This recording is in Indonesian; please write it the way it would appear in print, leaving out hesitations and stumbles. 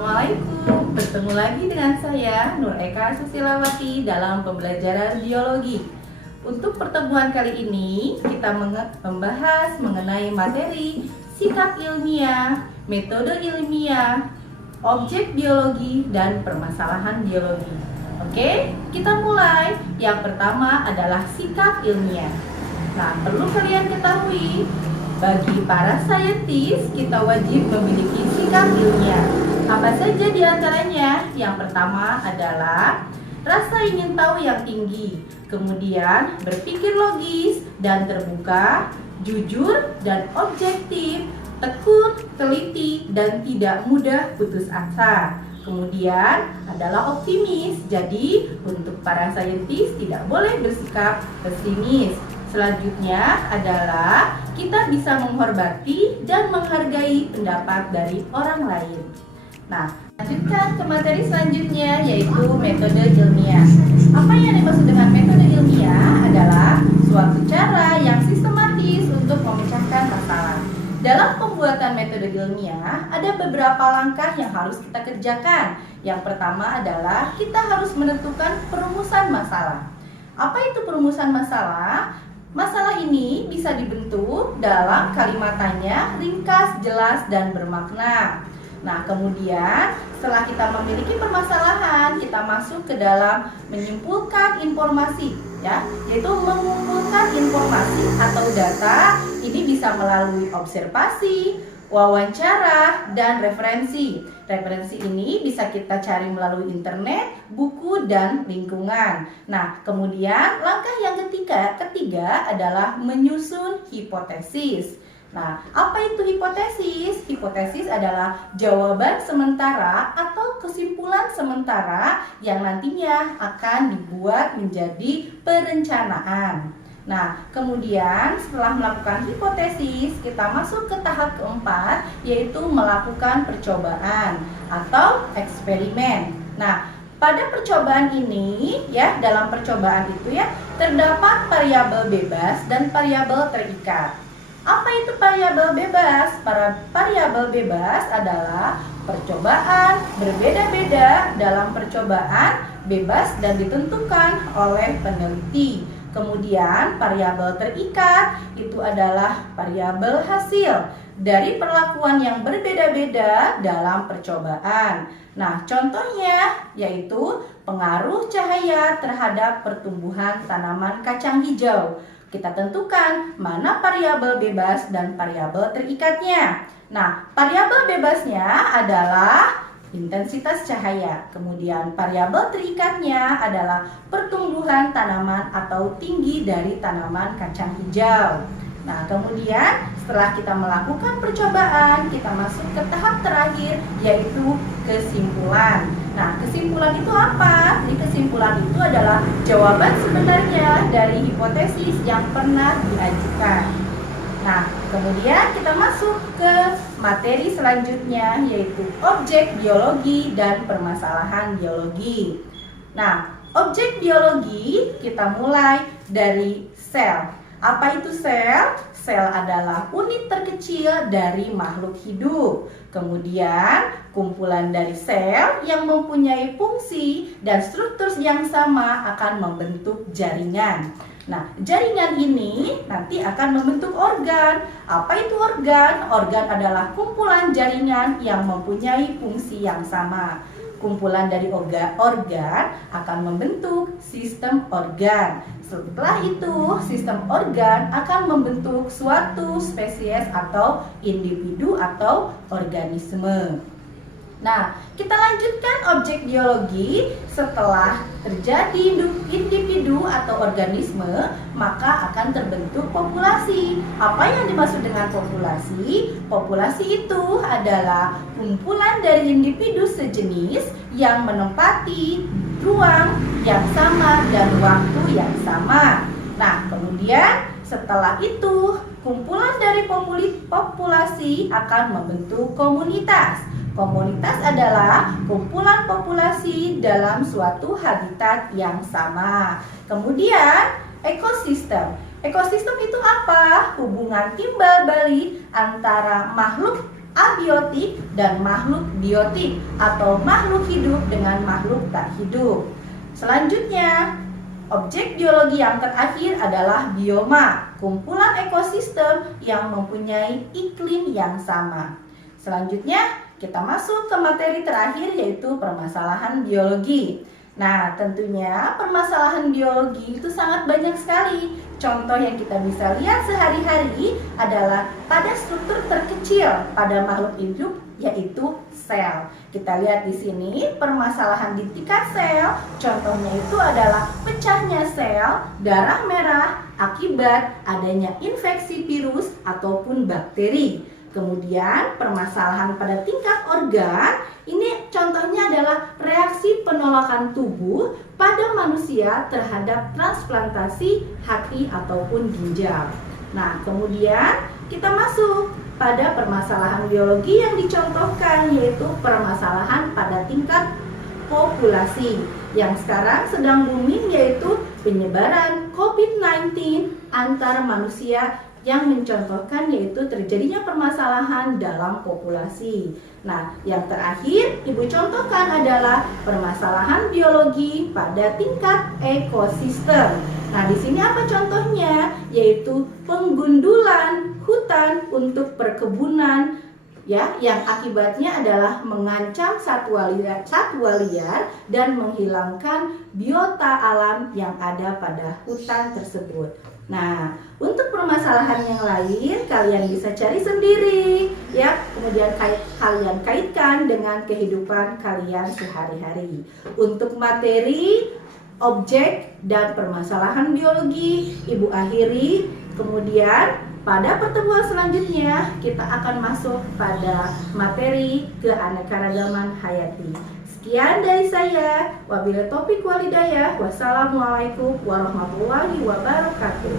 Assalamualaikum, bertemu lagi dengan saya Nur Eka Susilawati dalam pembelajaran biologi. Untuk pertemuan kali ini kita membahas mengenai materi sikap ilmiah, metode ilmiah, objek biologi, dan permasalahan biologi. Oke, kita mulai. Yang pertama adalah sikap ilmiah. Nah, perlu kalian ketahui, bagi para saintis, kita wajib memiliki sikap ilmiah. Apa saja di antaranya? Yang pertama adalah rasa ingin tahu yang tinggi, kemudian berpikir logis dan terbuka, jujur dan objektif, tekun, teliti, dan tidak mudah putus asa. Kemudian adalah optimis, jadi untuk para saintis tidak boleh bersikap pesimis. Selanjutnya adalah kita bisa menghormati dan menghargai pendapat dari orang lain. Nah, lanjutkan ke materi selanjutnya, yaitu metode ilmiah. Apa yang dimaksud dengan metode ilmiah adalah suatu cara yang sistematis untuk memecahkan masalah. Dalam pembuatan metode ilmiah, ada beberapa langkah yang harus kita kerjakan. Yang pertama adalah kita harus menentukan perumusan masalah. Apa itu perumusan masalah? Masalah ini bisa dibentuk dalam kalimatannya ringkas, jelas, dan bermakna. Nah, kemudian setelah kita memiliki permasalahan, kita masuk ke dalam menyimpulkan informasi, ya, yaitu mengumpulkan informasi atau data. Ini bisa melalui observasi, wawancara, dan referensi. Referensi ini bisa kita cari melalui internet, buku, dan lingkungan. Nah, kemudian langkah yang ketiga adalah menyusun hipotesis. Nah, apa itu hipotesis? Hipotesis adalah jawaban sementara atau kesimpulan sementara yang nantinya akan dibuat menjadi perencanaan. Nah, kemudian setelah melakukan hipotesis, kita masuk ke tahap keempat, yaitu melakukan percobaan atau eksperimen. Nah, pada percobaan ini, ya, dalam percobaan itu ya, terdapat variabel bebas dan variabel terikat. Apa itu variabel bebas? Para variabel bebas adalah percobaan berbeda-beda dalam percobaan bebas dan ditentukan oleh peneliti. Kemudian variabel terikat itu adalah variabel hasil dari perlakuan yang berbeda-beda dalam percobaan. Nah, contohnya yaitu pengaruh cahaya terhadap pertumbuhan tanaman kacang hijau. Kita tentukan mana variabel bebas dan variabel terikatnya. Nah, variabel bebasnya adalah intensitas cahaya. Kemudian variabel terikatnya adalah pertumbuhan tanaman atau tinggi dari tanaman kacang hijau. Nah, kemudian setelah kita melakukan percobaan, kita masuk ke tahap terakhir, yaitu kesimpulan. Nah, kesimpulan itu apa? Jadi kesimpulan itu adalah jawaban sebenarnya dari hipotesis yang pernah diajukan. Nah, kemudian kita masuk ke materi selanjutnya, yaitu objek biologi dan permasalahan biologi. Nah, objek biologi kita mulai dari sel. Apa itu sel? Sel adalah unit terkecil dari makhluk hidup. Kemudian, kumpulan dari sel yang mempunyai fungsi dan struktur yang sama akan membentuk jaringan. Nah, jaringan ini nanti akan membentuk organ. Apa itu organ? Organ adalah kumpulan jaringan yang mempunyai fungsi yang sama. Kumpulan dari organ akan membentuk sistem organ. Setelah itu, sistem organ akan membentuk suatu spesies atau individu atau organisme. Nah, kita lanjutkan objek biologi. Setelah terjadi individu atau organisme, maka akan terbentuk populasi. Apa yang dimaksud dengan populasi? Populasi itu adalah kumpulan dari individu sejenis yang menempati ruang yang sama dan waktu yang sama. Nah, kemudian setelah itu, kumpulan dari populasi akan membentuk komunitas. Komunitas adalah kumpulan populasi dalam suatu habitat yang sama. Kemudian ekosistem. Ekosistem itu apa? Hubungan timbal balik antara makhluk abiotik dan makhluk biotik atau makhluk hidup dengan makhluk tak hidup. Selanjutnya, objek biologi yang terakhir adalah bioma, kumpulan ekosistem yang mempunyai iklim yang sama. Selanjutnya, kita masuk ke materi terakhir yaitu permasalahan biologi. Nah, tentunya permasalahan biologi itu sangat banyak sekali. Contoh yang kita bisa lihat sehari-hari adalah pada struktur terkecil pada makhluk hidup yaitu sel. Kita lihat di sini permasalahan di tingkat sel. Contohnya itu adalah pecahnya sel darah merah akibat adanya infeksi virus ataupun bakteri. Kemudian permasalahan pada tingkat organ, ini contohnya adalah reaksi penolakan tubuh pada manusia terhadap transplantasi hati ataupun ginjal. Nah, kemudian kita masuk pada permasalahan biologi yang dicontohkan, yaitu permasalahan pada tingkat populasi yang sekarang sedang booming, yaitu penyebaran COVID-19 antar manusia, yang mencontohkan yaitu terjadinya permasalahan dalam populasi. Nah, yang terakhir Ibu contohkan adalah permasalahan biologi pada tingkat ekosistem. Nah, di sini apa contohnya? Yaitu penggundulan hutan untuk perkebunan ya, yang akibatnya adalah mengancam satwa liar dan menghilangkan biota alam yang ada pada hutan tersebut. Nah, untuk permasalahan yang lain kalian bisa cari sendiri ya, kemudian kalian kaitkan dengan kehidupan kalian sehari-hari. Untuk materi objek dan permasalahan biologi Ibu akhiri, kemudian pada pertemuan selanjutnya kita akan masuk pada materi keanekaragaman hayati. Sekian dari saya. Wabillahi taufiq wal hidayah. Wassalamualaikum warahmatullahi wabarakatuh.